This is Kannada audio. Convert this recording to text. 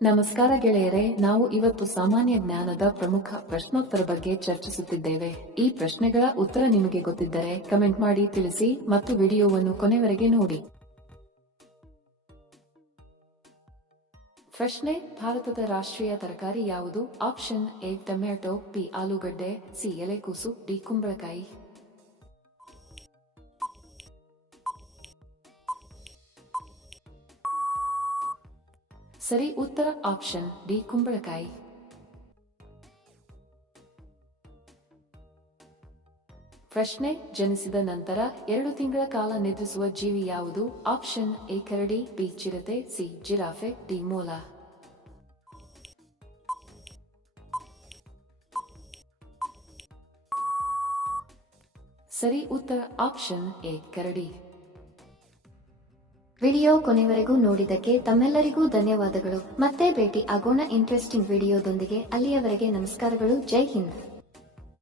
ನಮಸ್ಕಾರ ಗೆಳೆಯರೆ, ನಾವು ಇವತ್ತು ಸಾಮಾನ್ಯ ಜ್ಞಾನದ ಪ್ರಮುಖ ಪ್ರಶ್ನೋತ್ತರ ಬಗ್ಗೆ ಚರ್ಚಿಸುತ್ತಿದ್ದೇವೆ. ಈ ಪ್ರಶ್ನೆಗಳ ಉತ್ತರ ನಿಮಗೆ ಗೊತ್ತಿದ್ದರೆ ಕಮೆಂಟ್ ಮಾಡಿ ತಿಳಿಸಿ ಮತ್ತು ವಿಡಿಯೋವನ್ನು ಕೊನೆವರೆಗೆ ನೋಡಿ. ಪ್ರಶ್ನೆ: ಭಾರತದ ರಾಷ್ಟ್ರೀಯ ತರಕಾರಿ ಯಾವುದು? ಆಪ್ಷನ್ ಎ ಟೊಮ್ಯಾಟೊ, ಬಿ ಆಲೂಗಡ್ಡೆ, ಸಿ ಎಲೆಕೋಸು, ಡಿ ಕುಂಬಳಕಾಯಿ. ಸರಿ ಉತ್ತರ ಆಪ್ಷನ್ ಡಿ ಕುಂಬಳಕಾಯಿ. ಪ್ರಶ್ನೆ: ಜನಿಸಿದ ನಂತರ 2 ತಿಂಗಳ ಕಾಲ ನಿದ್ರಿಸುವ ಜೀವಿ ಯಾವುದು? ಆಪ್ಷನ್ ಎ ಕರಡಿ, ಬಿ ಚಿರತೆ, ಸಿ ಜಿರಾಫೆ, ಡಿ ಮೊಲ. ಸರಿ ಉತ್ತರ ಆಪ್ಷನ್ ಎ ಕರಡಿ. ವಿಡಿಯೋ ಕೊನೆವರೆಗೂ ನೋಡಿದ್ದಕ್ಕೆ ತಮ್ಮೆಲ್ಲರಿಗೂ ಧನ್ಯವಾದಗಳು. ಮತ್ತೆ ಭೇಟಿ ಆಗೋಣ ಇಂಟ್ರೆಸ್ಟಿಂಗ್ ವಿಡಿಯೋದೊಂದಿಗೆ. ಅಲ್ಲಿಯವರೆಗೆ ನಮಸ್ಕಾರಗಳು. ಜೈ ಹಿಂದ್.